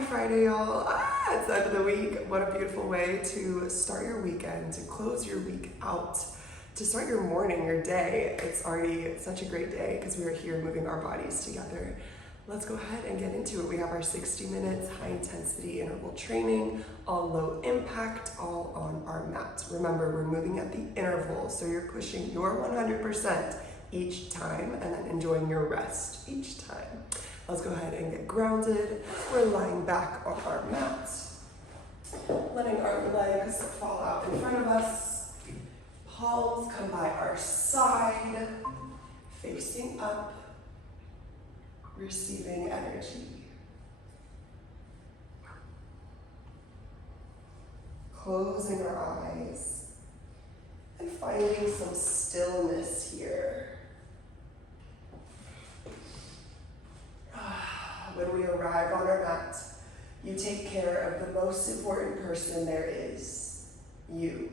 Happy Friday, y'all. It's the end of the week. What a beautiful way to start your weekend, to close your week out, to start your morning, your day. It's already such a great day because we are here moving our bodies together. Let's go ahead and get into it. We have our 60 minutes high intensity interval training, all low impact, all on our mat. Remember, we're moving at the interval, so you're pushing your 100% each time and then enjoying your rest each time. Let's go ahead and get grounded. We're lying back on our mat, letting our legs fall out in front of us. Palms come by our side, facing up, receiving energy. Closing our eyes and finding some stillness here. When we arrive on our mat, you take care of the most important person there is, you.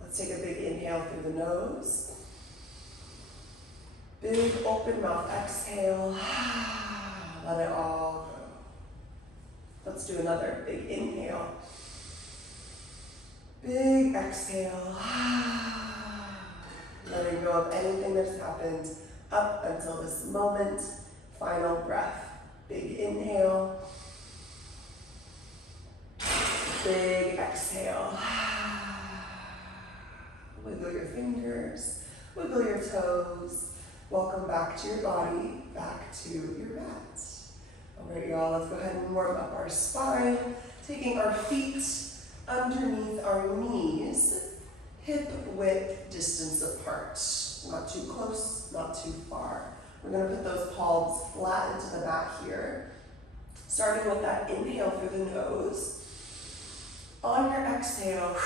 Let's take a big inhale through the nose. Big open mouth exhale. Let it all go. Let's do another big inhale. Big exhale. Letting go of anything that's happened up until this moment. Final breath. Big inhale. Big exhale. Wiggle your fingers. Wiggle your toes. Welcome back to your body, back to your mat. All right, y'all, let's go ahead and warm up our spine, taking our feet underneath our knees, hip width distance apart. Not too close, not too far. We're going to put those palms flat into the mat here, starting with that inhale through the nose. On your exhale,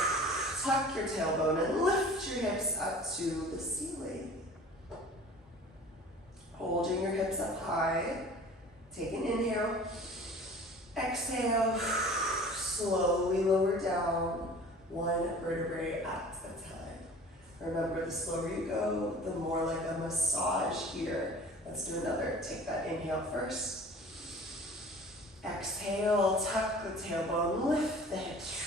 tuck your tailbone and lift your hips up to the ceiling. Holding your hips up high. Take an inhale. Exhale. Slowly lower down, one vertebrae at a time. Remember, the slower you go, the more like a massage here. Let's do another. Take that inhale first. Exhale, tuck the tailbone, lift the hips.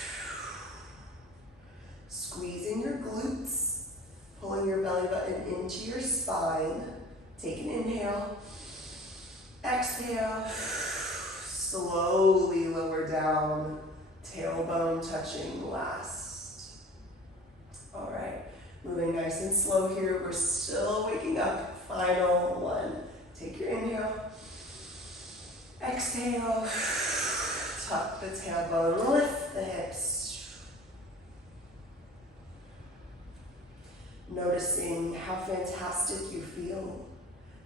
Squeezing your glutes, pulling your belly button into your spine. Take an inhale. Exhale. Slowly lower down, tailbone touching last. All right, moving nice and slow here. We're still waking up. Final one. Take your inhale. Exhale. Tuck the tailbone, lift the hips. Noticing how fantastic you feel.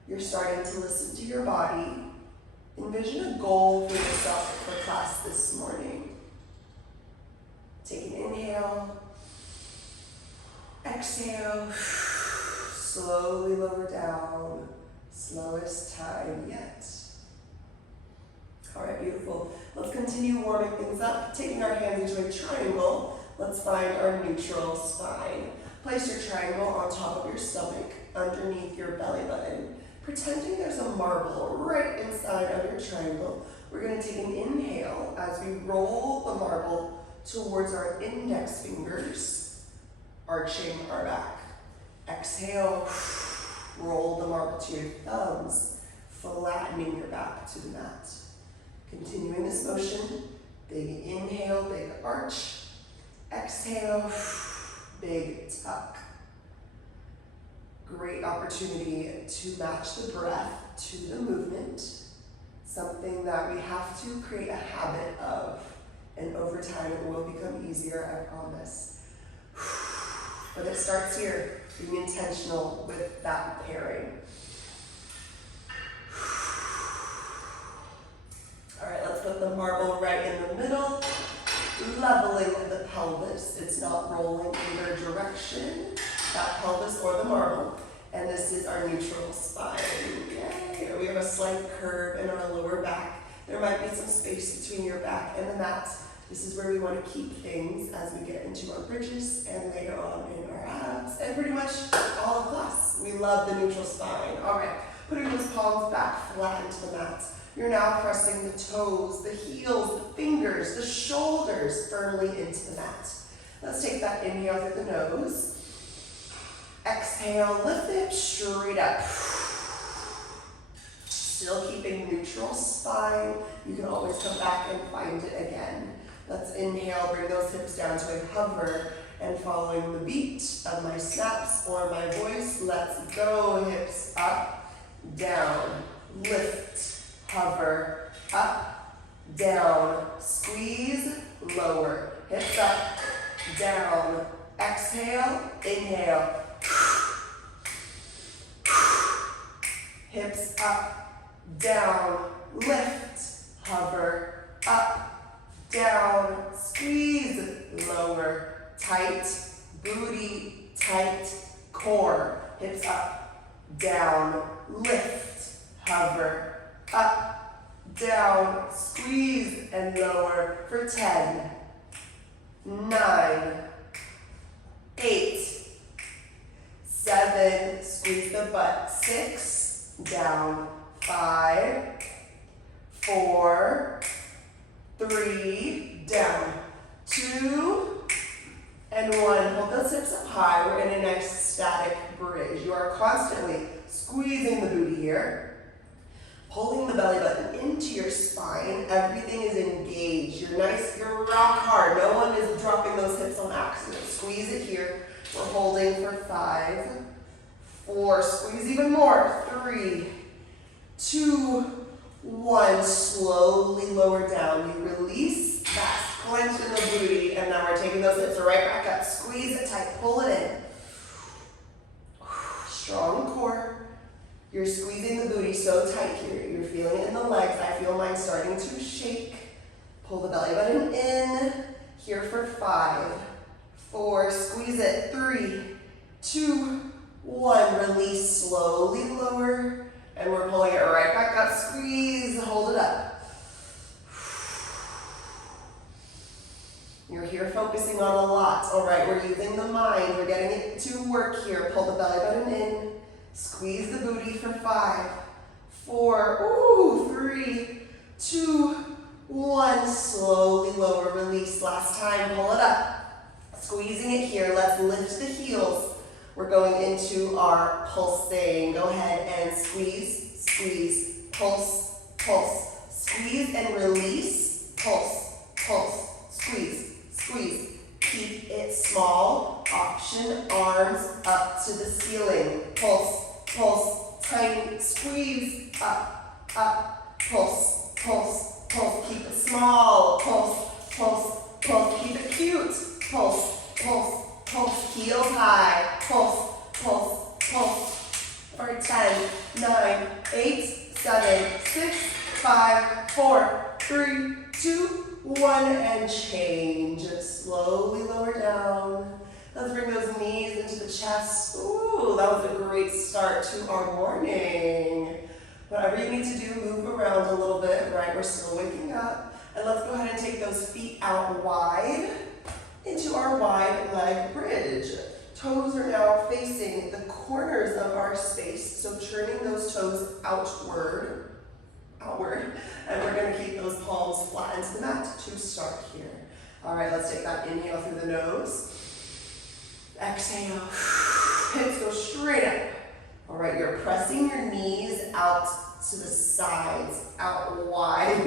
You're starting to listen to your body. Envision a goal for yourself for class this morning. Take an inhale. Exhale. Slowly lower down. Slowest time yet. All right, beautiful. Let's continue warming things up. Taking our hands into a triangle. Let's find our neutral spine. Place your triangle on top of your stomach, underneath your belly button. Pretending there's a marble right inside of your triangle. We're going to take an inhale as we roll the marble towards our index fingers, arching our back. Exhale, roll the marble to your thumbs, flattening your back to the mat. Continuing this motion, big inhale, big arch. Exhale, big tuck. Great opportunity to match the breath to the movement, something that we have to create a habit of, and over time it will become easier, I promise. But it starts here, being intentional with that pairing. All right, let's put the marble right in the middle, leveling the pelvis. It's not rolling either direction, that pelvis or the marble. And this is our neutral spine. Yay! We have a slight curve in our lower back. There might be some space between your back and the mat. This is where we want to keep things as we get into our bridges and later on in our abs and pretty much all of class. We love the neutral spine. All right, putting those palms back flat into the mat. You're now pressing the toes, the heels, the fingers, the shoulders firmly into the mat. Let's take that inhale through the nose. Exhale, lift the hips straight up. Still keeping neutral spine. You can always come back and find it again. Let's inhale, bring those hips down to a hover, and following the beat of my snaps or my voice, let's go. Hips up, down, lift, hover, up, down, squeeze, lower. Hips up, down, exhale, inhale. Hips up, down, lift, hover, up, down, squeeze, lower. Tight booty, tight core. Hips up, down, lift, hover, up, down, squeeze, and lower for 10, 9, 8, 7, squeeze the butt, 6, down, 5, 4, 3, down, 2, and 1. Hold those hips up high. We're in a nice static bridge. You are constantly squeezing the booty here, pulling the belly button into your spine. Everything is engaged. You're nice, you're rock hard. No one is dropping those hips on accident. Squeeze it here. We're holding for 5, 4, squeeze even more. 3, 2, 1. Slowly lower down. You release that clench in the booty, and now we're taking those hips right back up. Squeeze it tight, pull it in. Strong core. You're squeezing the booty so tight here. You're feeling it in the legs. I feel mine starting to shake. Pull the belly button in. Here for 5, 4, squeeze it. 3, 2, 1. Release, slowly lower. And we're pulling it right back up. Squeeze, hold it up. You're here focusing on a lot. All right, we're using the mind. We're getting it to work here. Pull the belly button in. Squeeze the booty for 5, 4, 3, 2, 1. Slowly lower, release. Last time, pull it up. Squeezing it here. Let's lift the heels. We're going into our pulsing. Go ahead and squeeze, squeeze, pulse, pulse. Squeeze and release, pulse, pulse, squeeze. Squeeze. Keep it small. Option arms up to the ceiling. Pulse, pulse, tiny squeeze. Up, up, pulse, pulse, pulse. Keep it small. Pulse, pulse, pulse. Keep it cute. Pulse, pulse, pulse. Heels high. Pulse, pulse, pulse. For 10, 9, 8, 7, 6, 5, 4, 3, 2, 1, and change. Slowly lower down. Let's bring those knees into the chest. Ooh, that was a great start to our morning. Whatever you need to do, move around a little bit, right? We're still waking up. And let's go ahead and take those feet out wide into our wide leg bridge. Toes are now facing the corners of our space. So turning those toes outward, and we're going to keep those palms flat into the mat to start here. All right, let's take that inhale through the nose. Exhale. Hips go straight up. All right, you're pressing your knees out to the sides, out wide.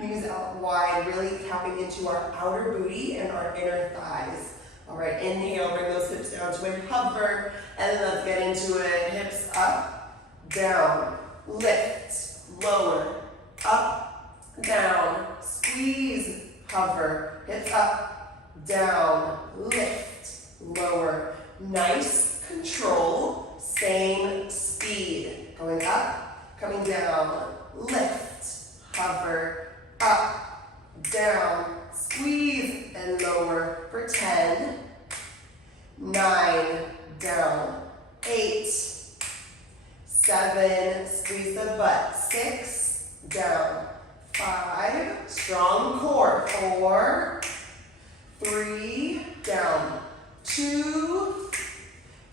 Knees out wide, really tapping into our outer booty and our inner thighs. All right, inhale, bring those hips down to a hover, and then let's get into it. Hips up, down, lift, lower, up, down, squeeze, hover, hips up, down, lift, lower. Nice control, same speed. Going up, coming down, lift, hover, up, down, squeeze, and lower for 10, 9, down, 8, 7, squeeze the butt, 6, down, 5, strong core, 4, 3, down, 2,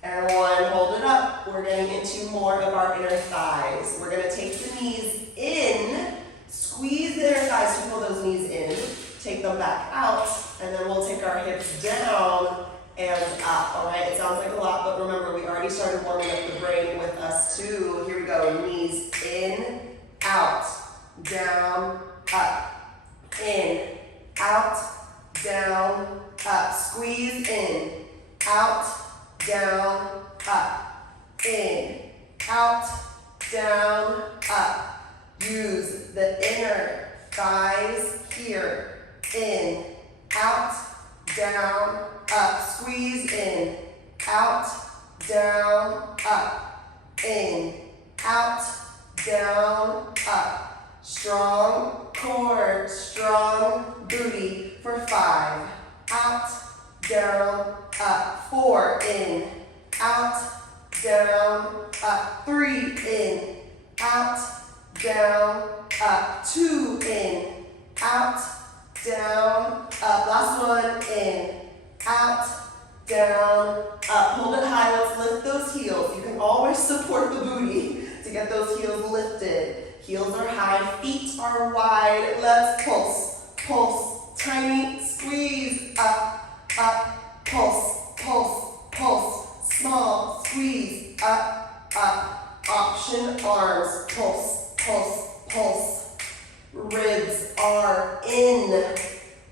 and 1, hold it up. We're getting into more of our inner thighs. We're gonna take the knees in. Squeeze the inner thighs to pull those knees in. Take them back out, and then we'll take our hips down and up, all right? It sounds like a lot, but remember, we already started warming up the brain with us too. Here we go, knees in, out, down, up, in, out, down, up. Squeeze in, out, down, up, in, out, down, up. Use the inner thighs here. In, out, down, up. Squeeze in, out, down, up. In, out, down, up. Strong core, strong booty for 5. Out, down, up. 4, in, out, down, up. 3, in, out, down, up. 2, in, out, down, up. Last one, in, out, down, up. Hold it high, let's lift those heels. You can always support the booty to get those heels lifted. Heels are high, feet are wide. Let's pulse, pulse, tiny squeeze, up, up, pulse, pulse, pulse, small squeeze, up, up. Option arms, pulse, pulse, pulse. Ribs are in.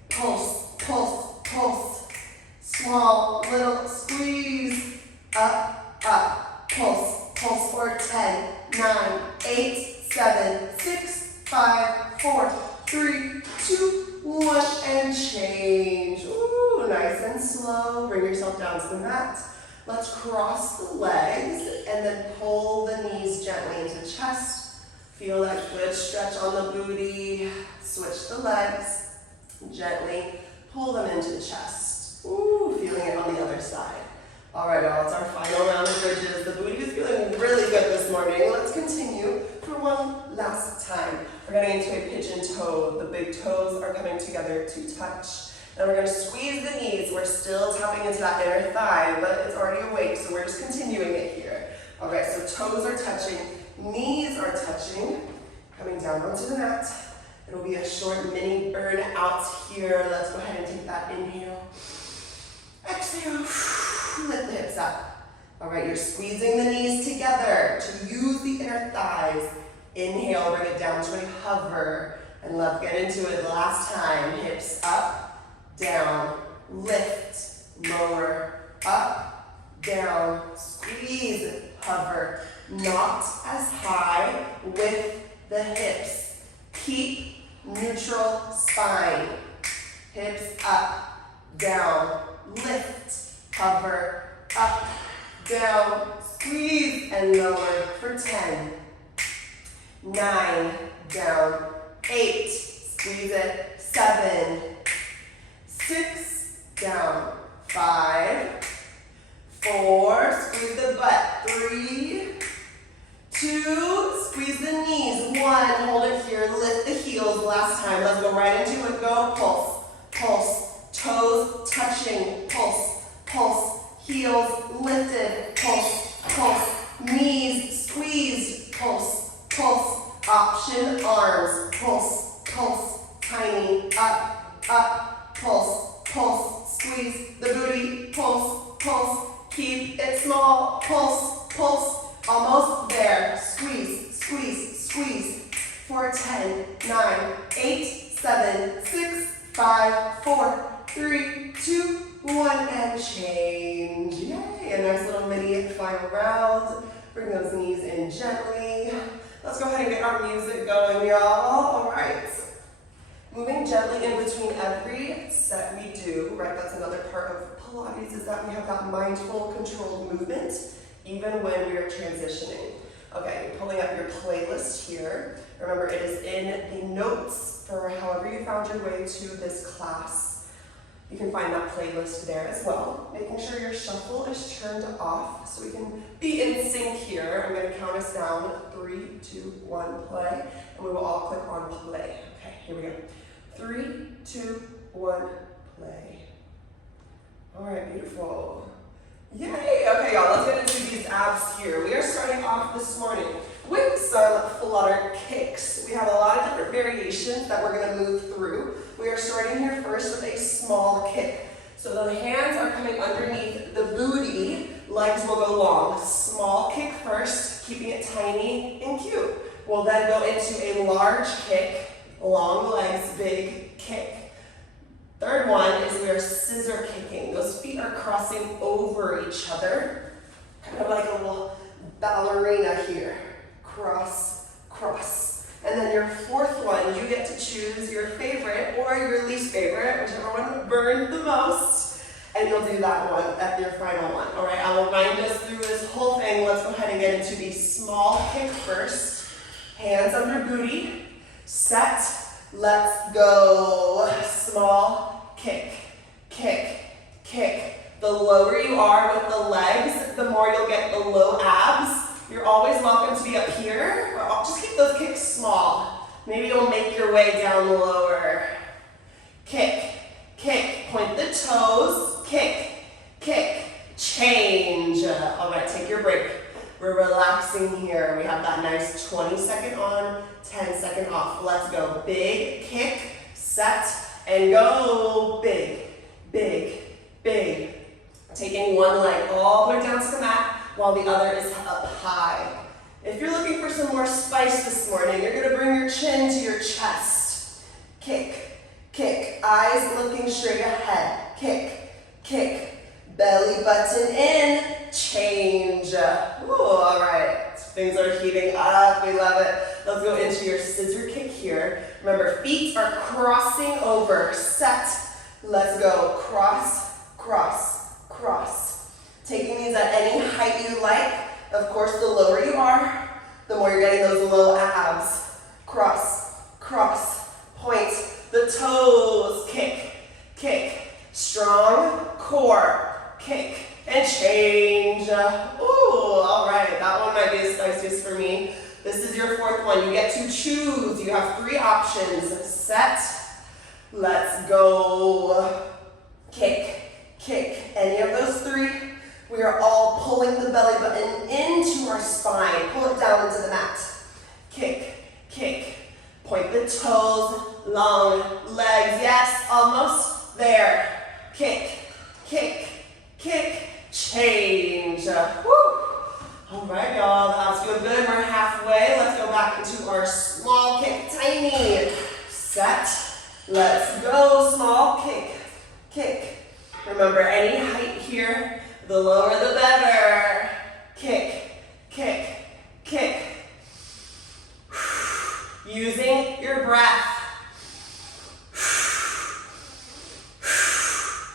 Pulse, pulse, pulse. Small little squeeze. Up, up. Pulse, pulse for 10, 9, 8, 7, 6, 5, 4, 3, 2, 1, and change. Ooh, nice and slow. Bring yourself down to the mat. Let's cross the legs and then pull the knees gently into chest. Feel that good stretch on the booty. Switch the legs. Gently pull them into the chest. Ooh, feeling it on the other side. All right, y'all, it's our final round of bridges. The booty is feeling really good this morning. Let's continue for one last time. We're getting into a pigeon toe. The big toes are coming together to touch. And we're going to squeeze the knees. We're still tapping into that inner thigh, but it's already awake, so we're just continuing it here. All right, so toes are touching. Knees are touching, coming down onto the mat. It'll be a short mini burnout here. Let's go ahead and take that inhale. Exhale, lift the hips up. All right, you're squeezing the knees together to use the inner thighs. Inhale, bring it down to a hover. And let's get into it last time. Hips up, down, lift, lower, up, down, squeeze, hover. Not as high with the hips. Keep neutral spine. Hips up, down, lift, hover, up, down, squeeze, and lower for 10, 9, down, 8, squeeze it, 7, 6, down, 5, 4, squeeze the butt, 3, 2, squeeze the knees, 1, hold it here, lift the heels last time, let's go right into it, go, pulse, pulse, toes touching, pulse, pulse, heels lifted, pulse, pulse, knees squeezed, pulse, pulse, option arms, pulse, pulse, tiny, up, up, pulse, pulse, squeeze the booty, pulse, pulse, keep it small, pulse, pulse, almost there, squeeze, squeeze, squeeze, for 10, 9, 8, 7, 6, 5, 4, 3, 2, 1, and change. Yay, a nice little mini final round. Bring those knees in gently. Let's go ahead and get our music going, y'all. All right. Moving gently in between every set we do, right? That's another part of Pilates, is that we have that mindful, controlled movement, even when we are transitioning. Okay, you're pulling up your playlist here. Remember, it is in the notes for however you found your way to this class. You can find that playlist there as well. Making sure your shuffle is turned off so we can be in sync here. I'm going to count us down. 3, 2, 1, play. And we will all click on play. Okay, here we go. 3, 2, 1, play. All right, beautiful. Yay! Okay, y'all, let's get into these abs here. We are starting off this morning with some flutter kicks. We have a lot of different variations that we're going to move through. We are starting here first with a small kick. So the hands are coming underneath the booty, legs will go long. Small kick first, keeping it tiny and cute. We'll then go into a large kick, long legs, big kick. Third one is we are scissor kicking. Those feet are crossing over each other, kind of like a little ballerina here. Cross, cross. And then your fourth one, you get to choose your favorite or your least favorite, whichever one burns the most, and you'll do that one at your final one. All right, I'll wind us through this whole thing. Let's go ahead and get into the small kick first. Hands under booty, set, let's go. Small kick, kick, kick. The lower you are with the legs, the more you'll get the low abs. You're always welcome to be up here, or just keep those kicks small. Maybe you'll make your way down lower. Kick, kick, point the toes, kick, kick, change. All right, take your break. We're relaxing here. We have that nice 20-second on, 10-second off. Let's go. Big kick, set, and go. Big, big, big. Taking one leg all the way down to the mat while the other is up high. If you're looking for some more spice this morning, you're going to bring your chin to your chest. Kick, kick, eyes looking straight ahead. Kick, kick, belly button in, change. Ooh, all right, things are heating up, we love it. Let's go into your scissor kick here. Remember, feet are crossing over, set, let's go, cross, cross, cross. Taking these at any height you like. Of course, the lower you are, the more you're getting those low abs. Cross, cross, point the toes, kick, kick, strong core, kick, and change. Ooh, all right, that one might be the spiciest for me. This is your fourth one. You get to choose. You have 3 options. Set, let's go, kick, kick. Any of those 3. We are all pulling the belly button into our spine. Pull it down into the mat. Kick, kick. Point the toes, long legs. Yes, almost there. Kick, kick, kick, change. Woo. All right, y'all, that feels good. We're halfway. Let's go back into our small kick, tiny. Set, let's go. Small kick, kick. Remember, any height here. The lower the better. Kick, kick, kick. Using your breath.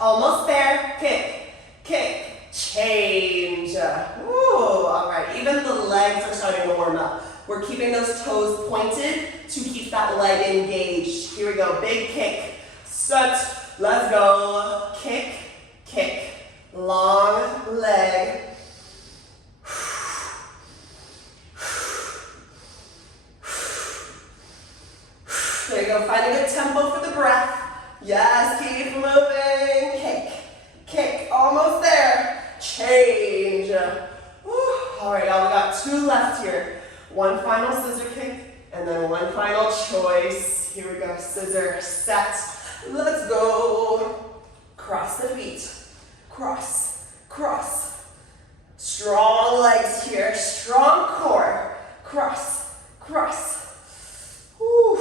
Almost there. Kick, kick, change. Ooh, all right. Even the legs are starting to warm up. We're keeping those toes pointed to keep that leg engaged. Here we go. Big kick. Set. Let's go. Kick, kick. Long leg. There you go. Find a good tempo for the breath. Yes, keep moving. Kick, kick. Almost there. Change. Woo. All right, y'all. We got 2 left here. One final scissor kick, and then one final choice. Here we go. Scissor, set. Let's go. Cross the feet. Cross, cross. Strong legs here, strong core. Cross, cross. Whew.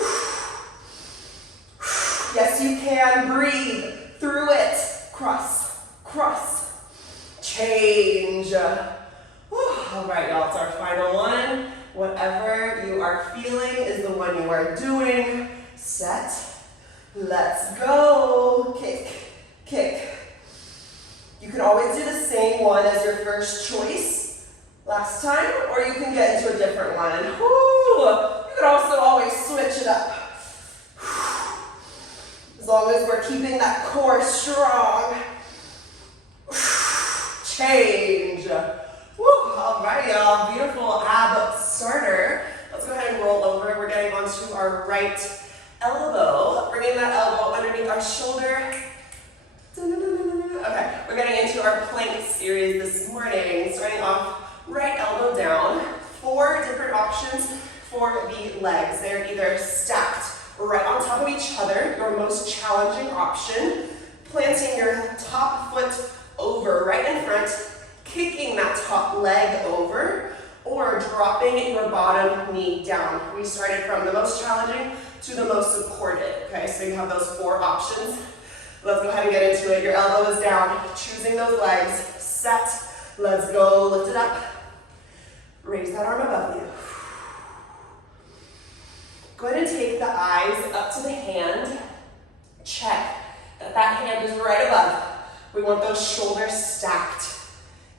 Yes, you can. Breathe through it. Cross, cross. Change. Whew. All right, y'all, it's our final one. Whatever you are feeling is the one you are doing. Set. Let's go. Kick, kick. You can always do the same one as your first choice last time, or you can get into a different one. You can also always switch it up. As long as we're keeping that core strong. Change. Woo. All right, y'all. Beautiful ab starter. Let's go ahead and roll over. We're getting onto our right elbow. Bringing that elbow underneath our shoulder. Okay, we're getting into our plank series this morning. Starting off right elbow down. 4 different options for the legs. They're either stacked right on top of each other, your most challenging option, planting your top foot over right in front, kicking that top leg over, or dropping your bottom knee down. We started from the most challenging to the most supported, okay? So you have those 4 options. Let's go ahead and get into it. Your elbow is down, choosing those legs, set, let's go, lift it up, raise that arm above you. Go ahead and take the eyes up to the hand. Check that that hand is right above. We want those shoulders stacked.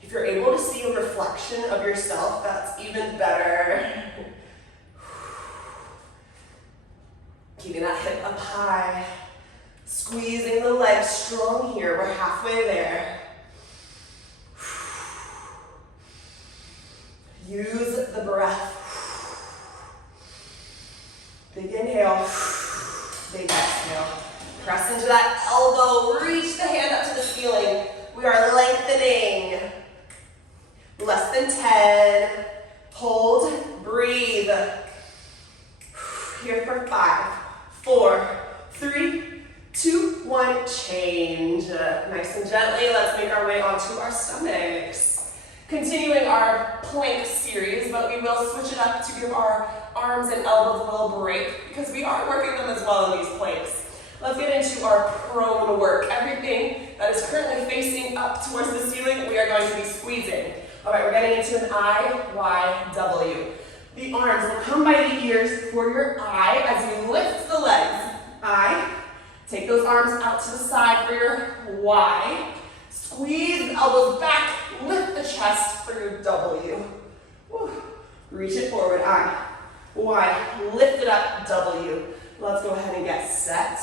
If you're able to see a reflection of yourself, that's even better. Keeping that hip up high. Squeezing the legs strong here. We're halfway there. Use the breath. Big inhale, big exhale. Press into that elbow, reach the hand up to the ceiling. We are lengthening. Less than 10. Hold, breathe. Here for 5, 4, 3, 2, 1, change. Nice and gently, let's make our way onto our stomachs. Continuing our plank series, but we will switch it up to give our arms and elbows a little break because we are working them as well in these planks. Let's get into our prone work. Everything that is currently facing up towards the ceiling, we are going to be squeezing. All right, we're getting into an IYW. The arms will come by the ears for your I as you lift the legs. I. Take those arms out to the side for your Y. Squeeze the elbows back, lift the chest for your W. Woo. Reach it forward, I. Y, lift it up, W. Let's go ahead and get set.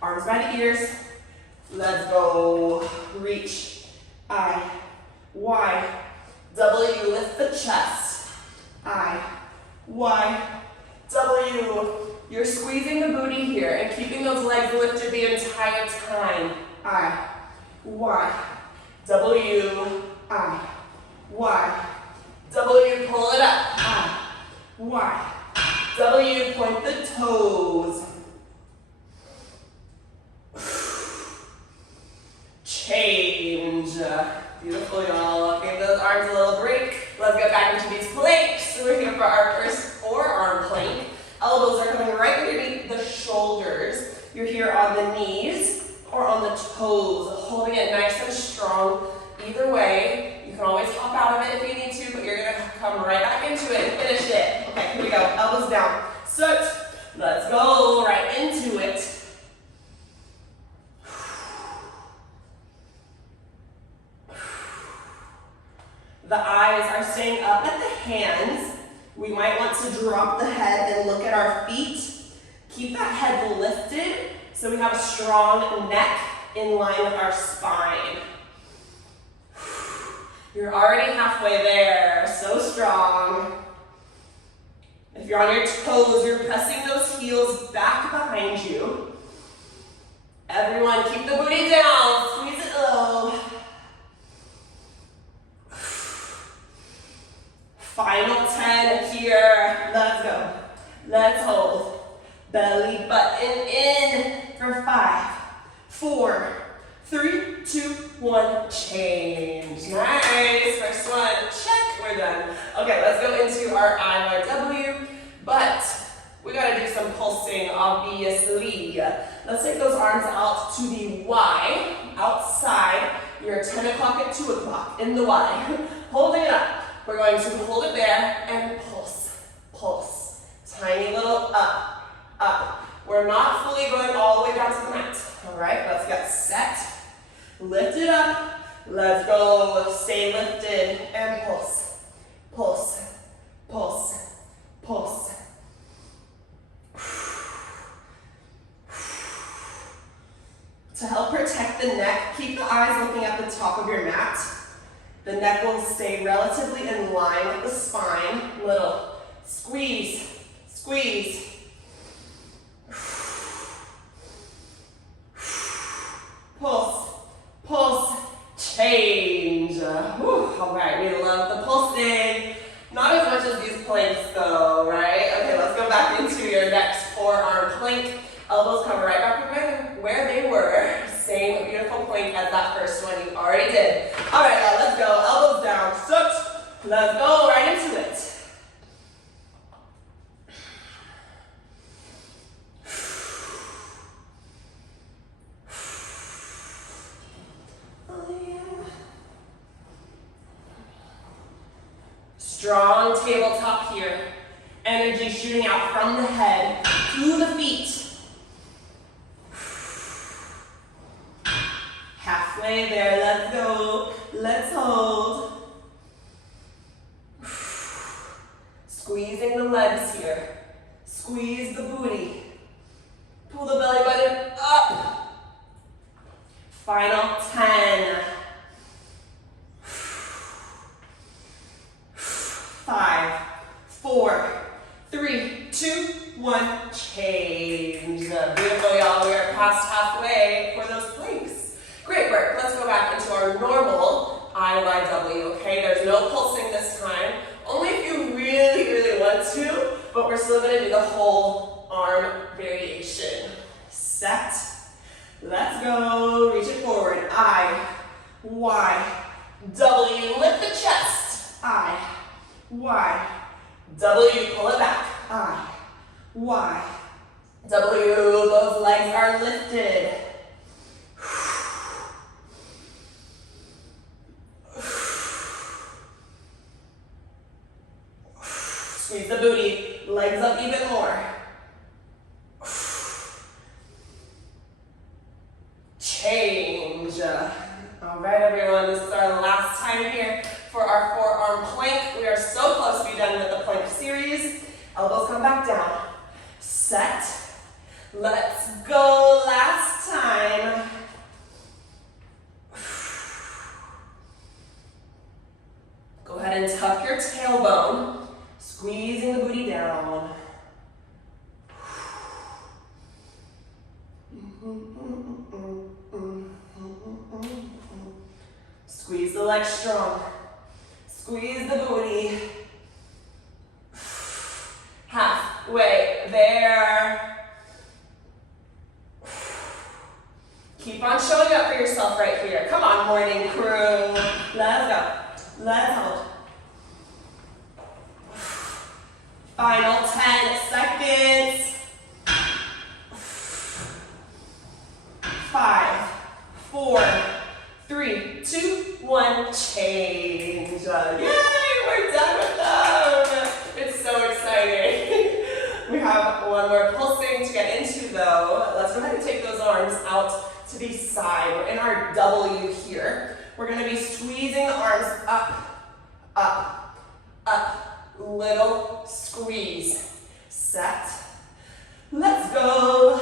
Arms by the ears. Let's go. Reach, I. Y, W, lift the chest. I. Y, W. You're squeezing the booty here and keeping those legs lifted the entire time. I. Y, W, I, Y, W, pull it up, I, Y, W, point the toes. Change. Beautiful, y'all. Give those arms a little break. Let's get back into these planks. We're here for our first forearm plank. Elbows are coming right underneath the shoulders. You're here on the knees or on the toes, holding it nice and strong. Either way, you can always hop out of it if you need to, but you're gonna come right back into it and finish it. Okay, here we go, elbows down. Sit, let's go right into it. The eyes are staying up at the hands. We might want to drop the head and look at our feet. Keep that head lifted so we have a strong neck in line with our spine. You're already halfway there, so strong. If you're on your toes, you're pressing those heels back behind you. Everyone, keep the booty down, squeeze it low. Final 10 here, let's go. Let's hold. Belly button in for 5, 4, 3, 2, 1, change. Nice, first one, check, we're done. Okay, let's go into our IYW, but we gotta do some pulsing, obviously. Let's take those arms out to the Y, outside. You're 10 o'clock at 2 o'clock in the Y. Holding it up. We're going to hold it there and pulse, pulse. Tiny little up, up. We're not fully going all the way down to the mat. All right, let's get set. Lift it up. Let's go. Stay lifted and pulse, pulse, pulse, pulse. To help protect the neck, keep the eyes looking at the top of your mat. The neck will stay relatively in line with the spine. Little squeeze, squeeze. Pulse, pulse, change. Whew. All right, we love the pulsing. Not as much as these planks though, right? Okay, already did. All right, y'all, let's go. Elbows down. Let's go right into it. Strong tabletop here. Energy shooting out from the head to the feet. Halfway there, let's go. Let's hold. Squeezing the legs here. Squeeze the booty. Pull the belly button up. Final 10. 5, 4, 3, 2, 1, change. Beautiful, y'all. We are past halfway for those planks. Great work. Let's go back into our normal IYW, okay? There's no pulsing this time. Only if you really, really want to, but we're still gonna do the whole arm variation. Set. Let's go. Reach it forward. I, Y, W. Lift the chest. I, Y, W, pull it back. I, Y, W, those legs are lifted. Squeeze the booty, legs up even more. Change. All right, everyone, this is our last time here for our forearm plank. We are so close to be done with the plank series. Elbows come back down. Set. Let's go. Last time. Go ahead and tuck your tailbone, squeezing the booty down. Squeeze the legs strong. Squeeze the booty. Halfway there. Keep on showing up for yourself right here. Come on, morning crew. Let's go. Let's hold. Final 10 seconds. 5, 4, 3, 2, 1, change. Yay, we're done with them. It's so exciting. We have one more pulsing to get into though. Let's go ahead and take those arms out to the side. We're in our W here. We're gonna be squeezing the arms up, up, up. Little squeeze. Set. Let's go.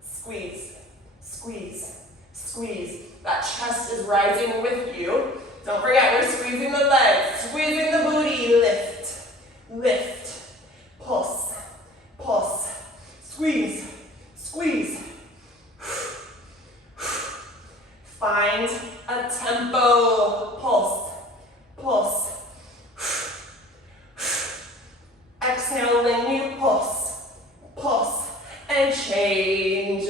Squeeze, squeeze, squeeze. That chest is rising with you. Don't forget, we're squeezing the legs, squeezing the booty. Lift, lift, pulse, pulse, squeeze, squeeze. Find a tempo. Pulse, pulse. Exhale when you pulse, pulse, and change.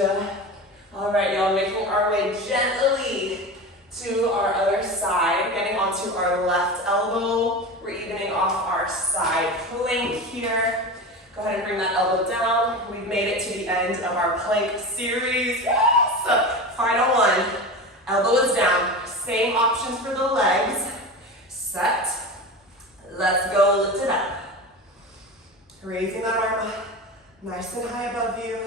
All right, y'all, making our way gently to our other side, getting onto our left elbow. We're evening off our side plank here. Go ahead and bring that elbow down. We've made it to the end of our plank series. Yes! Final one. Elbow is down. Same options for the legs. Set. Let's go. Lift it up. Raising that arm nice and high above you.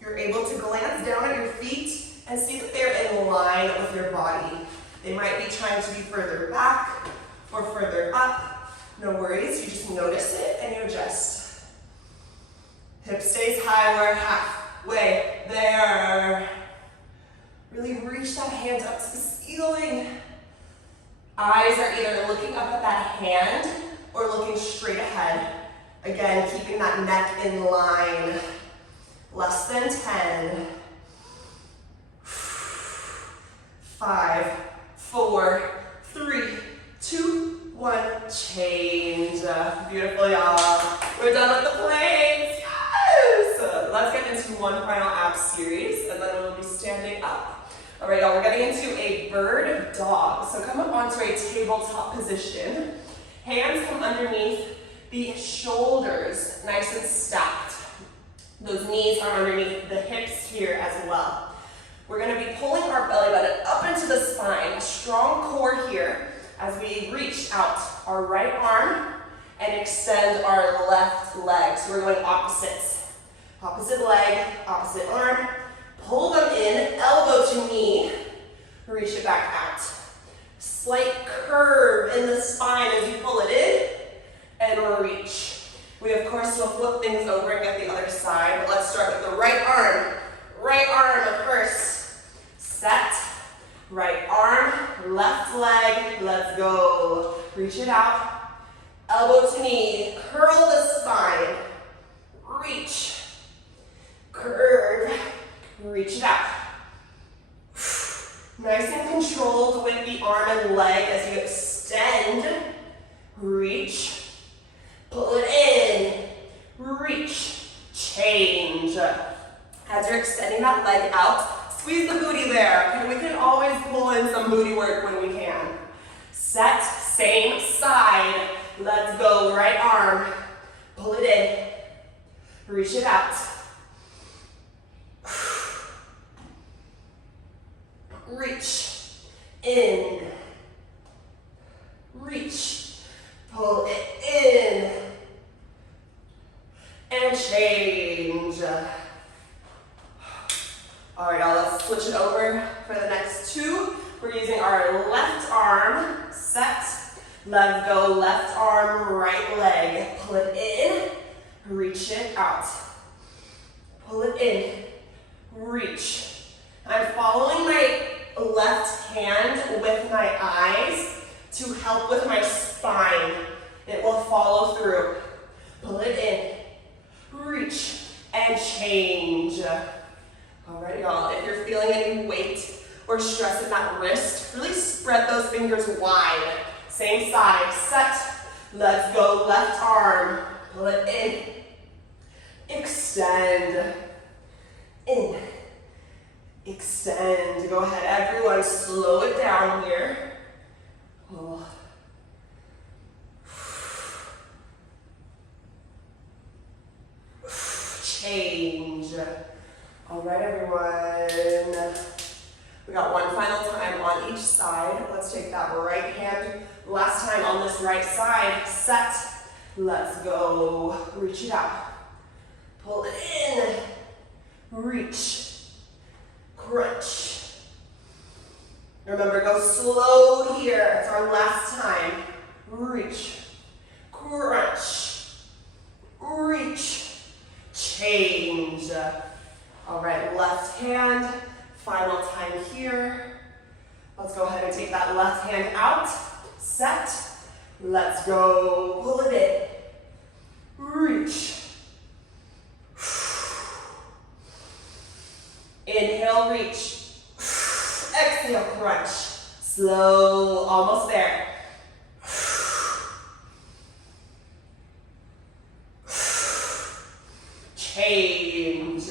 You're able to glance down at your feet and see that they're in line with your body. They might be trying to be further back or further up. No worries, you just notice it and you adjust. Hip stays high, we're halfway there. Really reach that hand up to the ceiling. Eyes are either looking up at that hand or looking straight ahead. Again, keeping that neck in line. Less than 10. 5, 4, 3, 2, 1, change. Beautiful, y'all. We're done with the planks. Yes! into one final ab series, and then we'll be standing up. All right, y'all, we're getting into a bird dog. So come up onto a tabletop position. Hands come underneath the shoulders, nice and stacked. Those knees are underneath the hips here as well. We're going to be pulling our belly button up into the spine, a strong core here as we reach out our right arm and extend our left leg. So we're going opposites. Opposite leg, opposite arm. Pull them in, elbow to knee. Reach it back out. Slight curve in the spine as you pull it in and reach. We, of course, will flip things over and get the other side, but let's start with the right arm. Right arm first. Set. Right arm, left leg, let's go. Reach it out. Elbow to knee, curl the spine. Reach. Curve. Reach it out. Nice and controlled with the arm and leg as you extend. Reach. Pull it in. Reach. Change. As you're extending that leg out, squeeze the booty there. And we can always pull in some booty work when we can. Set, same side. Let's go. Right arm. Pull it in. Reach it out. Reach. In. Reach. Pull it in. And change. All right, now let's switch it over for the next two. We're using our left arm, set. Let's go, left arm, right leg. Pull it in, reach it out. Pull it in, reach. I'm following my left hand with my eyes to help with my spine. It will follow through. Pull it in, reach, and change. All right, y'all, if you're feeling any weight or stress in that wrist, really spread those fingers wide. Same side, set. Let's go, left arm. Pull it in. Extend. In. Extend. Go ahead, everyone, slow it down here. Oh. Change. All right, everyone. We got one final time on each side. Let's take that right hand. Last time on this right side. Set. Let's go. Reach it out. Pull it in. Reach. Crunch. Remember, go slow here. It's our last time. Reach. Crunch. Reach. Change. All right, left hand. Final time here. Let's go ahead and take that left hand out. Set. Let's go. Pull it in. Reach. Inhale, reach. Exhale, crunch. Slow, almost there. Change.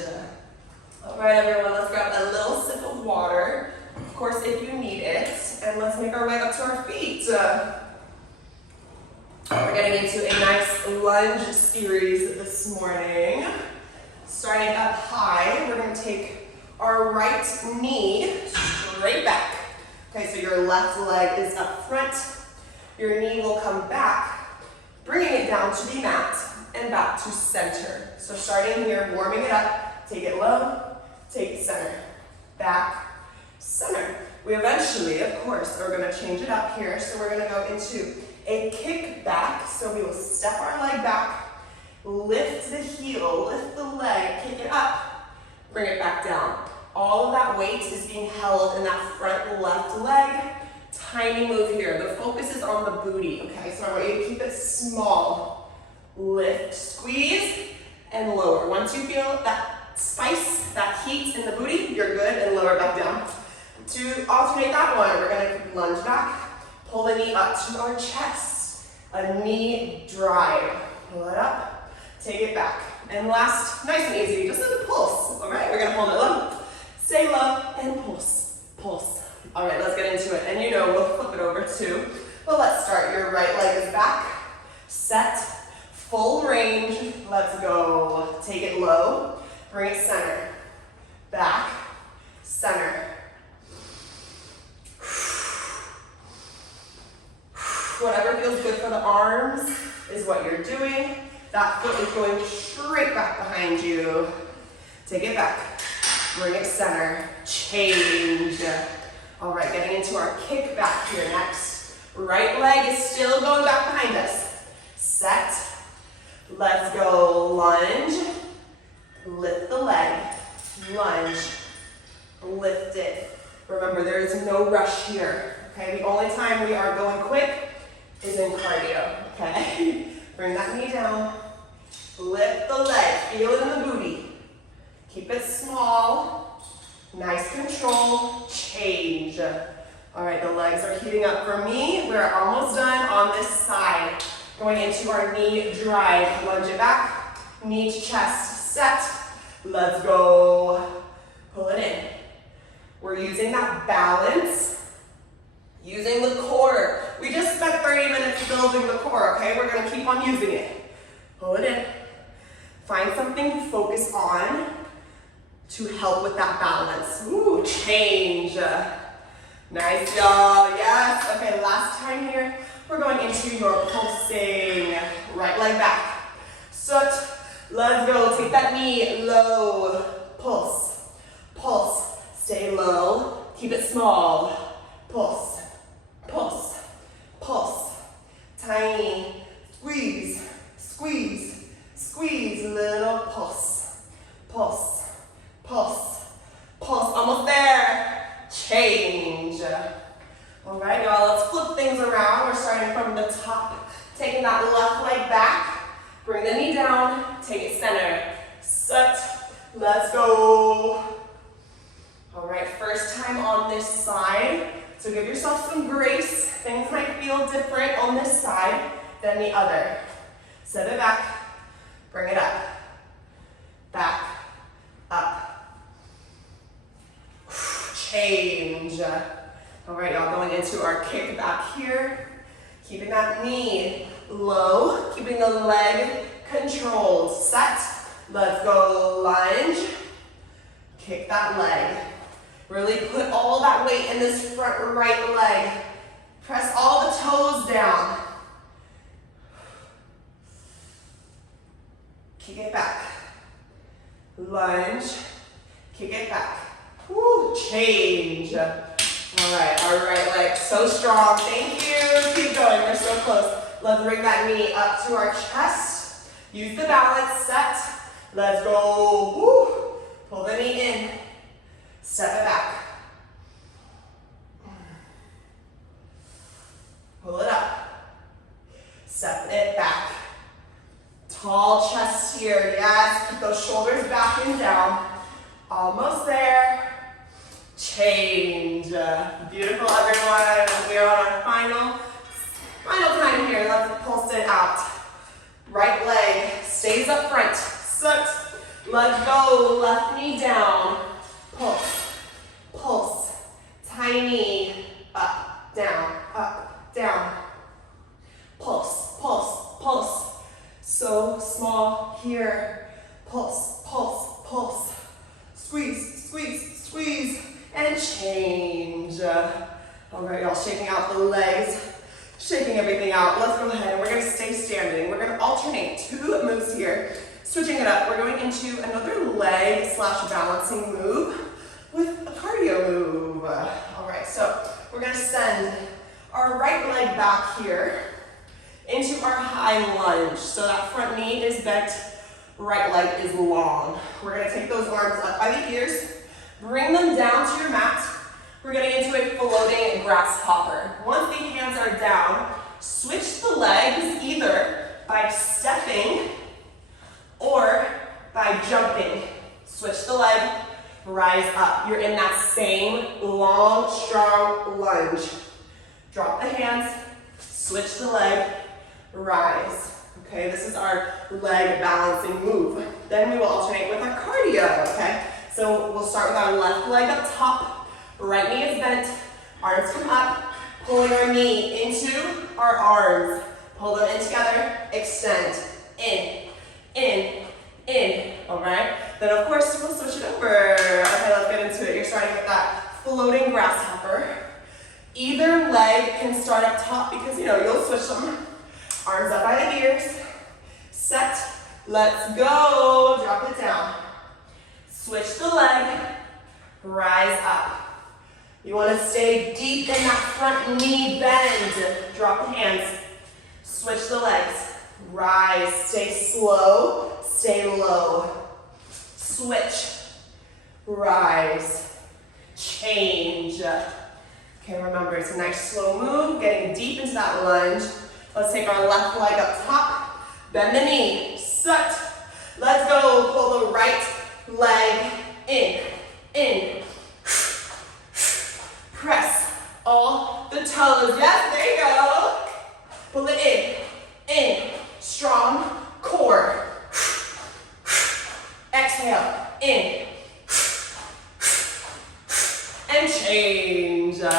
All right, everyone, let's grab a little sip of water. Of course, if you need it. And let's make our way up to our feet. We're getting into a nice lunge series this morning. Starting up high, we're going to take our right knee straight back. Okay, so your left leg is up front. Your knee will come back, bringing it down to the mat and back to center. So starting here, warming it up, take it low, take it center, back, center. We eventually, of course, are going to change it up here. So we're going to go into a kick back. So we will step our leg back, lift the heel, lift the leg, kick it up, bring it back down. All of that weight is being held in that front left leg. Tiny move here. The focus is on the booty, okay? So I want you to keep it small. Lift, squeeze, and lower. Once you feel that spice, that heat in the booty, you're good, and lower back down. To alternate that one, we're going to lunge back, pull the knee up to our chest. A knee drive. Pull it up, take it back. And last, nice and easy, just a pulse. All right, we're gonna hold it low. Stay low and pulse, pulse. All right, let's get into it. And you know, we'll flip it over too. But let's start. Your right leg is back. Set, full range. Let's go. Take it low. Bring it center. Back, center. Whatever feels good for the arms is what you're doing. That foot is going straight back behind you. Take it back. Bring it center. Change. All right, getting into our kick back here next. Right leg is still going back behind us. Set. Let's go. Lunge. Lift the leg. Lunge. Lift it. Remember, there is no rush here. Okay, the only time we are going quick is in cardio. Okay, bring that knee down. Lift the leg. Feel it in the booty. Keep it small. Nice control, change. All right, the legs are heating up for me. We're almost done on this side. Going into our knee drive. Lunge it back, knee to chest, set. Let's go. Pull it in. We're using that balance, using the core. We just spent 30 minutes building the core, okay? We're gonna keep on using it. Pull it in. Find something to focus on to help with that balance. Ooh, change. Nice, y'all. Yes. Okay, last time here. We're going into your pulsing. Right leg back. Soot. Let's go. Take that knee low. Pulse. Pulse. Stay low. Keep it small. Pulse. Pulse. Pulse. Tiny. Squeeze. Squeeze. Squeeze. Little pulse. Pulse. Pulse, pulse, almost there. Change. All right, y'all, let's flip things around. We're starting from the top, taking that left leg back. Bring the knee down, take it center. Set, let's go. All right, first time on this side. So give yourself some grace. Things might feel different on this side than the other. Set it back, bring it up. Back, up. Change. All right, y'all, going into our kick back here. Keeping that knee low, keeping the leg controlled. Set. Let's go. Lunge. Kick that leg. Really put all that weight in this front right leg. Press all the toes down. Kick it back. Lunge. Kick it back. Woo, change. All right leg, so strong. Thank you. Keep going, we're so close. Let's bring that knee up to our chest. Use the balance, set. Let's go. Woo. Pull the knee in. Step it back. Pull it up. Step it back. Tall chest here, yes. Keep those shoulders back and down. Almost there. Change. Beautiful, everyone. We are on our final time here. Let's pulse it out. Right leg stays up front. Sit. Let's go. Left knee down. Pulse. Pulse. Tiny. Up, down, up, down. Pulse, pulse, pulse. So small here. Pulse, pulse, pulse. Squeeze, squeeze, squeeze. And change. All right, y'all, shaking out the legs, shaking everything out. Let's go ahead and we're gonna stay standing. We're gonna alternate 2 moves here. Switching it up, we're going into another leg / balancing move with a cardio move. All right, so we're gonna send our right leg back here into our high lunge. So that front knee is bent, right leg is long. We're gonna take those arms up by the ears. Bring them down to your mat. We're getting into a floating grasshopper. Once the hands are down, switch the legs either by stepping or by jumping. Switch the leg, rise up. You're in that same long, strong lunge. Drop the hands, switch the leg, rise. Okay, this is our leg balancing move. Then we will alternate with our cardio, okay? So we'll start with our left leg up top, right knee is bent, arms come up, pulling our knee into our arms. Pull them in together, extend, in, all right? Then of course we'll switch it over. Okay, let's get into it. You're starting with that floating grasshopper. Either leg can start up top because, you know, you'll switch them. Arms up by the ears. Set. Let's go. Drop it down. Switch the leg. Rise up. You want to stay deep in that front knee bend. Drop the hands. Switch the legs. Rise. Stay slow. Stay low. Switch. Rise. Change. Okay, remember, it's a nice slow move, getting deep into that lunge. Let's take our left leg up top, bend the knee, set. Let's go, pull the right leg in. Press all the toes, yes, there you go. Pull it in, strong core. Exhale, in. And change. Beautiful.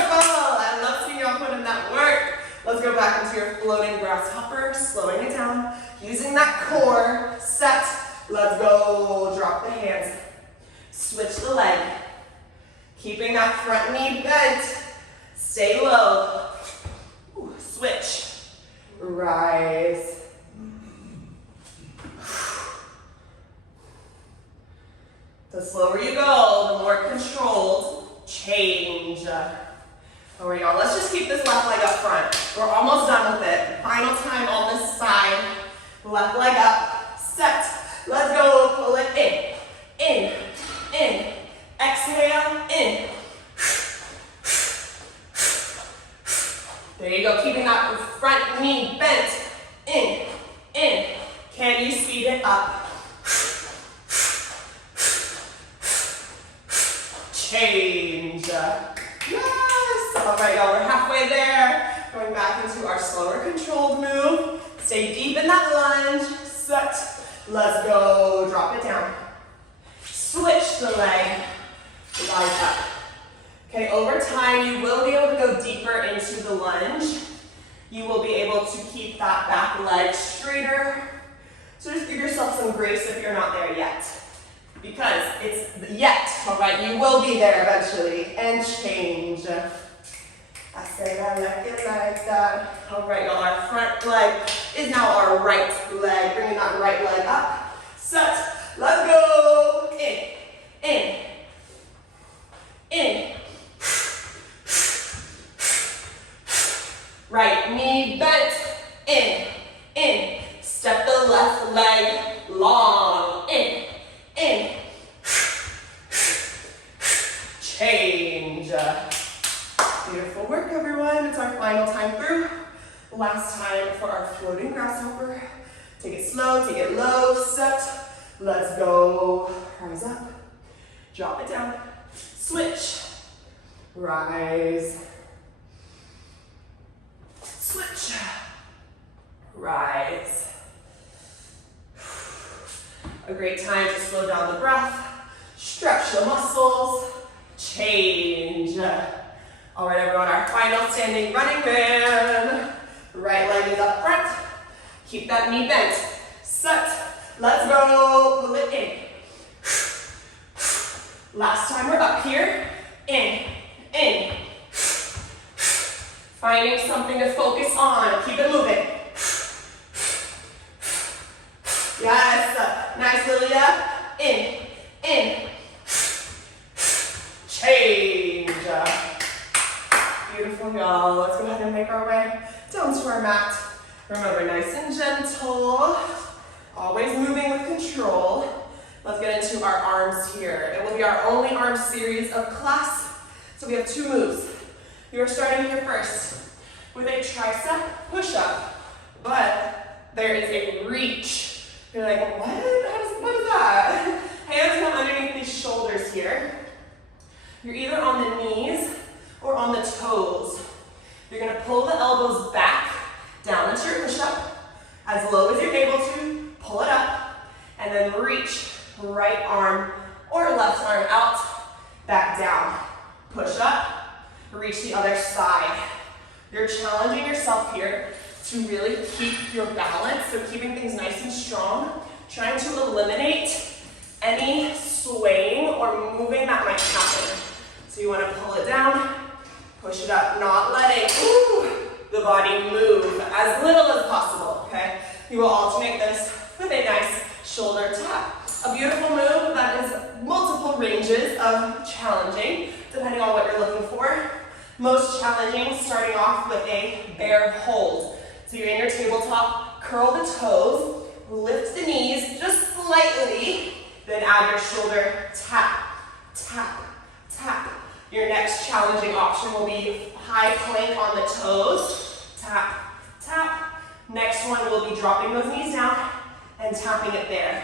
I love seeing y'all put in that work. Let's go back into your floating grasshopper, slowing it down, using that core. Set. Let's go. Drop the hands. Switch the leg. Keeping that front knee bent. Stay low. Ooh, switch. Rise. The slower you go, the more controlled. Change. All right, y'all, let's just keep this left leg up front. We're almost done with it. Final time on this side. Left leg up, set. Let's go, pull it in. Exhale, in. There you go, keeping that front knee bent. In. Can you speed it up? Change. Yes. All right, y'all, we're halfway there. Going back into our slower controlled move. Stay deep in that lunge. Set. Let's go. Drop it down. Switch the leg. Rise up. Okay, over time, you will be able to go deeper into the lunge. You will be able to keep that back leg straighter. So just give yourself some grace if you're not there yet. Because it's yet, all right? You will be there eventually. And change. I say I like it like that. All right, y'all, our front leg is now our right leg. Bringing that right leg up. Set. Let's go. In. Right knee bent. In. Step the left leg long. In. Change. Beautiful work, everyone. It's our final time through. Last time for our floating grasshopper. Take it slow, take it low, set. Let's go. Rise up. Drop it down. Switch. Rise. Switch. Rise. A great time to slow down the breath. Stretch the muscles. Change. All right, everyone, our final standing running man. Right leg is up front. Keep that knee bent. Set. Let's go. Pull it in. Last time we're up here. In. Finding something to focus on. Keep it moving. Yes. Nice, Lilia. In. Change. Beautiful, y'all. Let's go ahead and make our way down to our mat. Remember, nice and gentle. Always moving with control. Let's get into our arms here. It will be our only arm series of class. So we have 2 moves. We are starting here first with a tricep push-up, but there is a reach. You're like, what? What is that? Hands come underneath these shoulders here. You're either on the knees or on the toes. You're gonna pull the elbows back, down into your push-up, as low as you're able to, pull it up, and and then reach right arm or left arm out, back down. Push up, reach the other side. You're challenging yourself here to really keep your balance, so keeping things nice and strong, trying to eliminate any swaying or moving that might happen. So you want to pull it down, push it up, not letting the body move as little as possible, okay? You will alternate this with a nice shoulder tap. A beautiful move that is multiple ranges of challenging, depending on what you're looking for. Most challenging, starting off with a bear hold. So you're in your tabletop, curl the toes, lift the knees just slightly, then add your shoulder tap, tap, tap. Your next challenging option will be high plank on the toes, tap, tap. Next one will be dropping those knees down and tapping it there.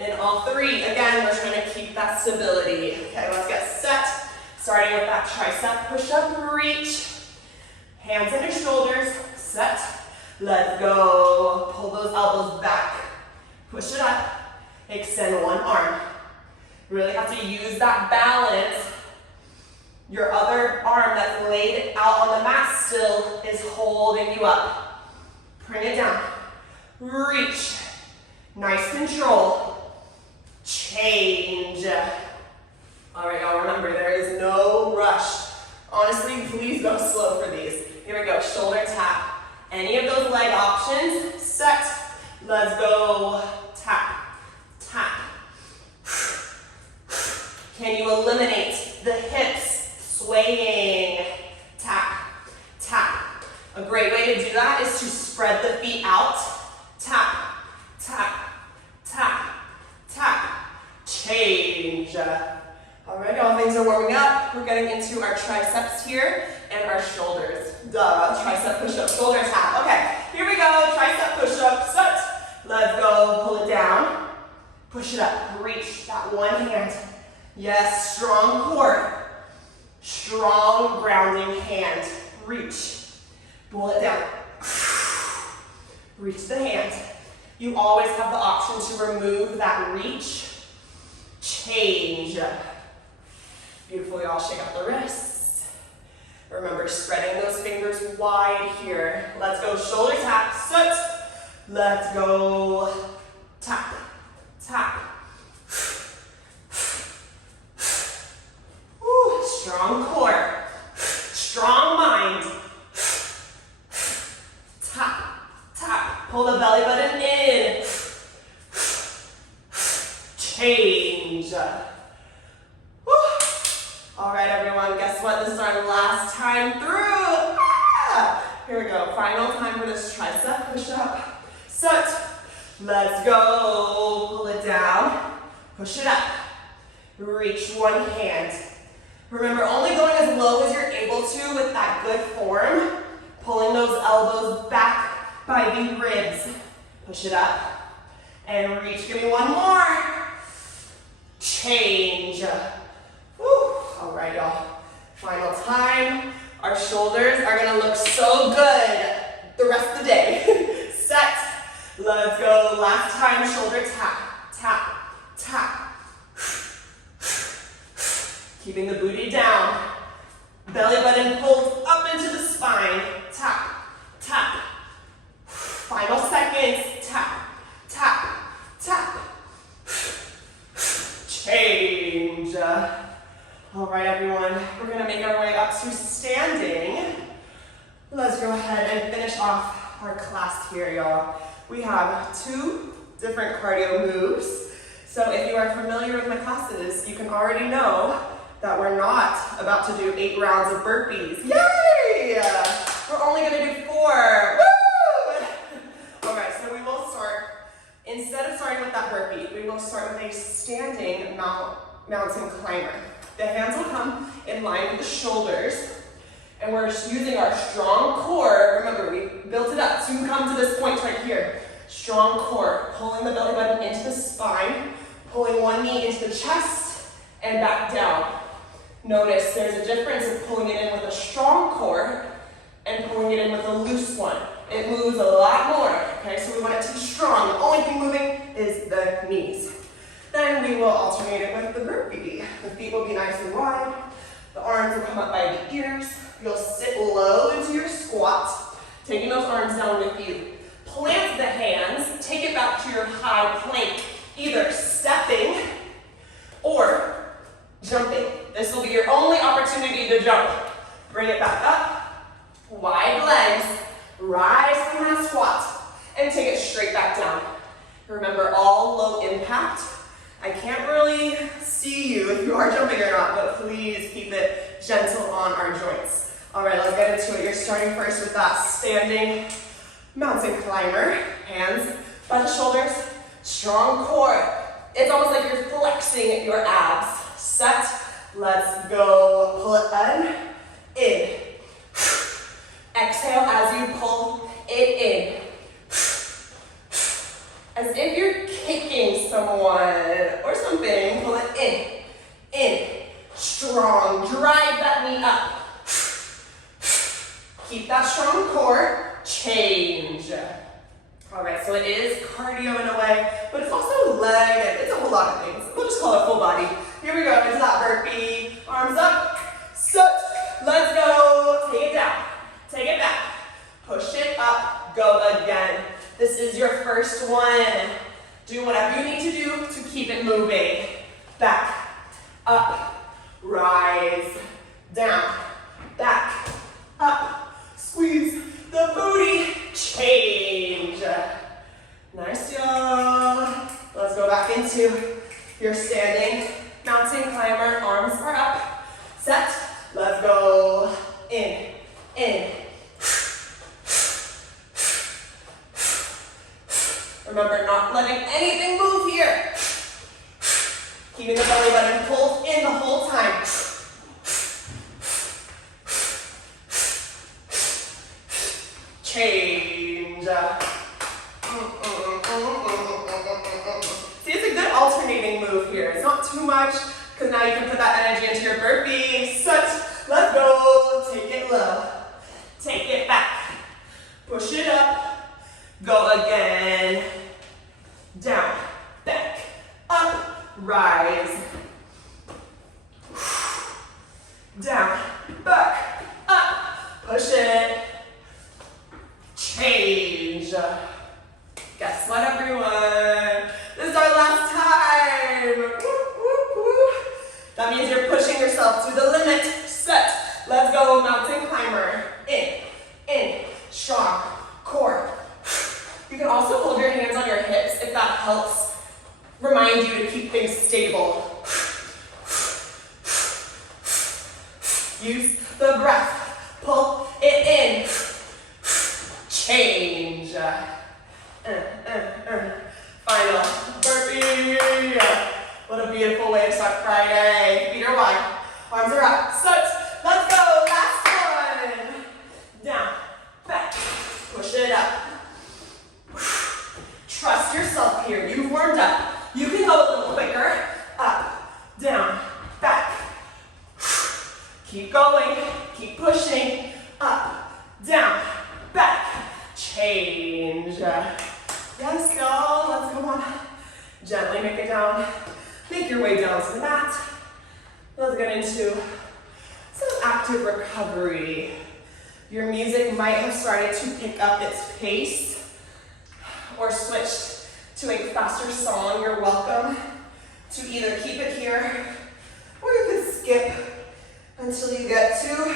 In all three, again, we're trying to keep that stability. Okay, let's get set. Starting with that tricep push-up, reach. Hands under shoulders, set. Let's go. Pull those elbows back. Push it up. Extend one arm. Really have to use that balance. Your other arm that's laid out on the mat still is holding you up. Bring it down. Reach. Nice control. Change. All right, y'all, remember, there is no rush. Honestly, please go slow for these. Here we go, shoulder tap. Any of those leg options, set. Let's go, tap, tap. Can you eliminate the hips swaying? Tap, tap. A great way to do that is to spread the feet out. Tap, tap, tap, tap. Change. All right, y'all, things are warming up. We're getting into our triceps here and our shoulders. Duh, tricep push-up, shoulder tap. Okay, here we go, tricep push-up, set. Let's go, pull it down. Push it up, reach that one hand. Yes, strong core. Strong grounding hand. Reach. Pull it down. Reach the hand. You always have the option to remove that reach. Change. Beautiful, y'all. Shake out the wrists. Remember, spreading those fingers wide here. Let's go, shoulder tap, sit. Let's go, tap, tap. Woo, strong core, strong mind. Tap, tap. Pull the belly button in. Change. Woo. All right, everyone, guess what? This is our last time through. Here we go. Final time for this tricep push-up. Sit. Let's go. Pull it down. Push it up. Reach one hand. Remember, only going as low as you're able to with that good form. Pulling those elbows back by the ribs. Push it up. And reach. Give me one more. Change. Woo. All right, y'all. Final time. Our shoulders are gonna look so good the rest of the day. Set. Let's go. Last time, shoulder tap, tap, tap. Keeping the booty down. Belly button pulls up into the spine. Tap, tap. Final seconds. Tap, tap, tap. Change. All right, everyone. We're gonna make our way up to standing. Let's go ahead and finish off our class here, y'all. We have 2 different cardio moves. So if you are familiar with my classes, you can already know that we're not about to do 8 rounds of burpees. Yay! We're only gonna do 4. Woo! All right, so we will start, instead of starting with that burpee, we will start with a standing mountain climber. The hands will come in line with the shoulders, and we're just using our strong core. Remember, we built it up, so you can come to this point right here. Strong core, pulling the belly button into the spine, pulling one knee into the chest, and back down. Notice there's a difference in pulling it in with a strong core and pulling it in with a loose one. It moves a lot more, okay? So we want it to be strong. The only thing moving is the knee. we will alternate it with the burpee. The feet will be nice and wide. The arms will come up by the ears. You'll sit low into your squat, taking those arms down with you. Plant the hands, take it back to your high plank, either stepping or jumping. This will be your only opportunity to jump. Bring it back up, wide legs, rise from that squat, and take it straight back down. Remember, all low impact. I can't really see you if you are jumping or not, but please keep it gentle on our joints. All right, let's get into it. You're starting first with that standing mountain climber. Hands by the shoulders, strong core. It's almost like you're flexing your abs. Set, let's go. Pull it in. Exhale as you pull it in. As if you're kicking someone or something, pull it in. Strong, drive that knee up. Keep that strong core, change. All right, so it is cardio in a way, but it's also leg, and it's a whole lot of things. We'll just call it full body. Here we go, into that burpee. Arms up, sit, let's go. Take it down, take it back. Push it up, go again. This is your first one. Do whatever you need to do to keep it moving. Back, up, rise, down, back, up, squeeze the booty, change. Nice, y'all. Let's go back into your standing mountain climber. Arms are up. Set. Let's go. In. Remember, not letting anything move here. Keeping the belly button pulled in the whole time. Change. See, it's a good alternating move here. It's not too much, because now you can put that energy into your burpee. Set. Let's go. Take it low. Take it back. Push it up. Go again. Down, back, up, rise. Down, back, up, push it. Change. Guess what, everyone? This is our last time. Woo, woo, woo. That means you're pushing yourself to the limit. Set. Let's go, mountain climber. In, strong, core. You can also hold your hands on your hips if that helps remind you to keep things stable. Use the breath. Pull it in. Change. Final burpee. What a beautiful way to start Friday. Feet are wide. Arms are up. Set. Let's go. Last one. Down. Back. Push it up. Trust yourself here. You've warmed up. You can go a little quicker. Up, down, back. Keep going. Keep pushing. Up, down, back. Change. Yes, y'all. Let's come on. Gently make it down. Make your way down to the mat. Let's get into some active recovery. Your music might have started to pick up its pace, or switched to a faster song. You're welcome to either keep it here, or you can skip until you get to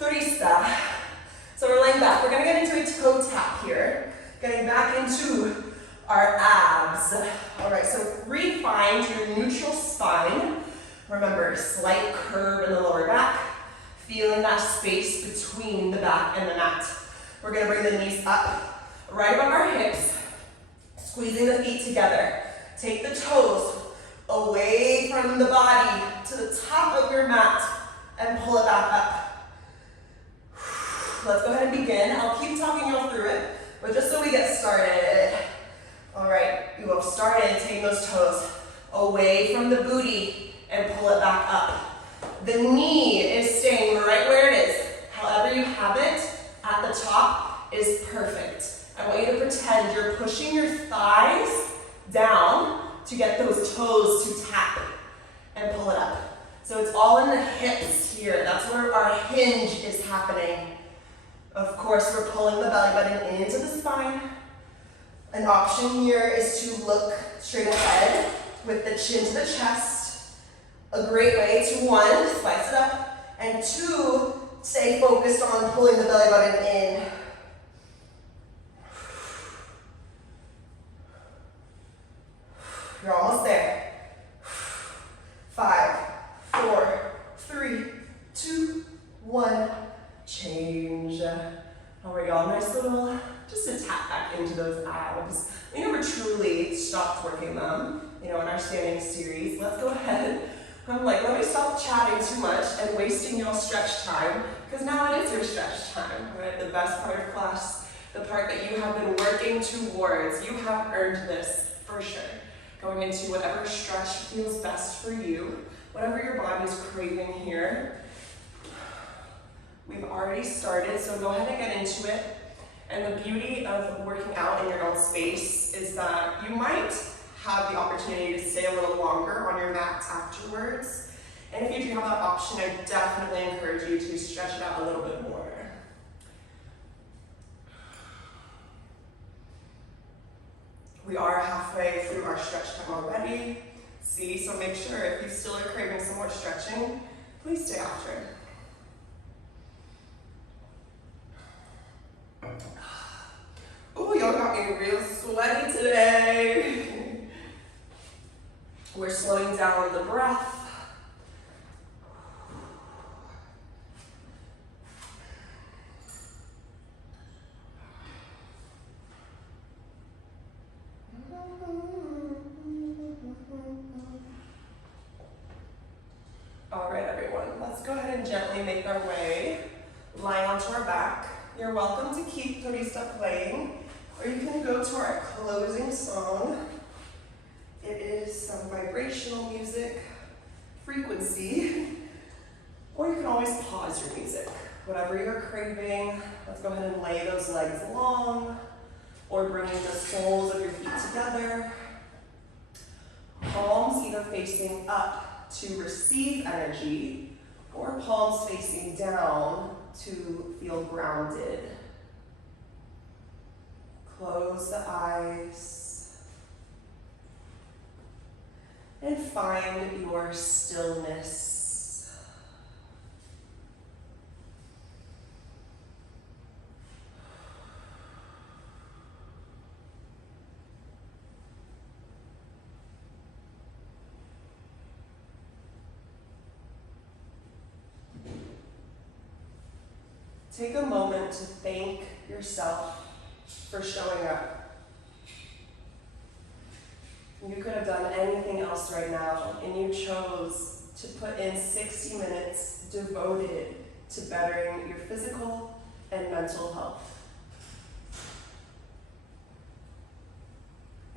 the insta. So we're laying back. We're gonna get into a toe tap here, getting back into our abs. All right, so refine to your neutral spine. Remember, slight curve in the lower back, feeling that space between the back and the mat. We're gonna bring the knees up, right above our hips, squeezing the feet together. Take the toes away from the body to the top of your mat and pull it back up. Let's go ahead and begin. I'll keep talking you all through it, but just so we get started. All right, you have started taking those toes away from the booty and pull it back up. The knee is staying right where it is. However you have it at the top is perfect. I want you to pretend you're pushing your thighs down to get those toes to tap and pull it up. So it's all in the hips here. That's where our hinge is happening. Of course, we're pulling the belly button into the spine. An option here is to look straight ahead with the chin to the chest. A great way to, one, slice it up, and two, stay focused on pulling the belly button in. You're almost there. 5, 4, 3, 2, 1. Change. All right, y'all, nice little, just to tap back into those abs. We never truly stopped working them, in our standing series. Let's go ahead. I'm like, let me stop chatting too much and wasting y'all stretch time, because now it is your stretch time, right? The best part of class, the part that you have been working towards. You have earned this, for sure. Going into whatever stretch feels best for you, whatever your body's craving here. We've already started, so go ahead and get into it. And the beauty of working out in your own space is that you might have the opportunity to stay a little longer on your mat afterwards. And if you do have that option, I definitely encourage you to stretch it out a little bit more. We are halfway through our stretch time already. See, so make sure if you still are craving some more stretching, please stay after. Oh, y'all got me real sweaty today. We're slowing down the breath. All right, everyone, let's go ahead and gently make our way, lying onto our back. You're welcome to keep Turista playing, or you can go to our closing song. It is some vibrational music, frequency, or you can always pause your music. Whatever you're craving, let's go ahead and lay those legs long, or bringing the soles of your feet together. Palms either facing up to receive energy, or palms facing down to feel grounded. Close the eyes and find your stillness. Take a moment to thank yourself for showing up. You could have done anything else right now, and you chose to put in 60 minutes devoted to bettering your physical and mental health.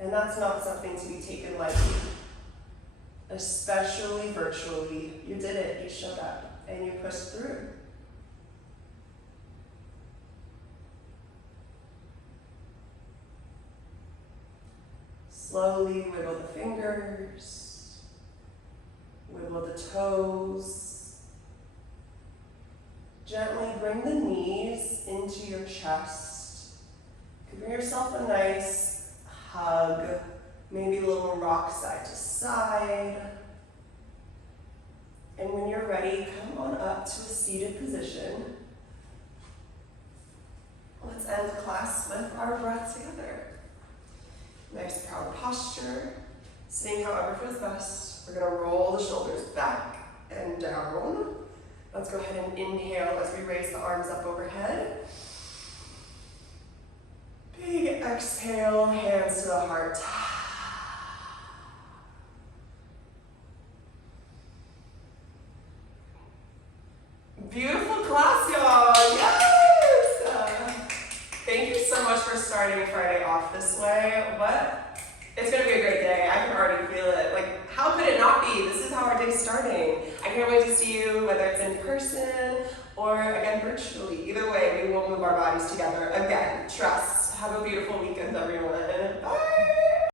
And that's not something to be taken lightly, especially virtually. You did it, you showed up, and you pushed through. Slowly wiggle the fingers, wiggle the toes. Gently bring the knees into your chest. Give yourself a nice hug, maybe a little rock side to side. And when you're ready, come on up to a seated position. Let's end class with our breath together. Nice proud posture, sitting however feels best. We're gonna roll the shoulders back and down. Let's go ahead and inhale as we raise the arms up overhead. Big exhale, hands to the heart. Beautiful class, y'all, yes! Thank you so much for starting Friday off this way. What? It's gonna be a great day. I can already feel it. Like, how could it not be? This is how our day's starting. I can't wait to see you, whether it's in person or again virtually. Either way, we will move our bodies together. Again, trust. Have a beautiful weekend, everyone.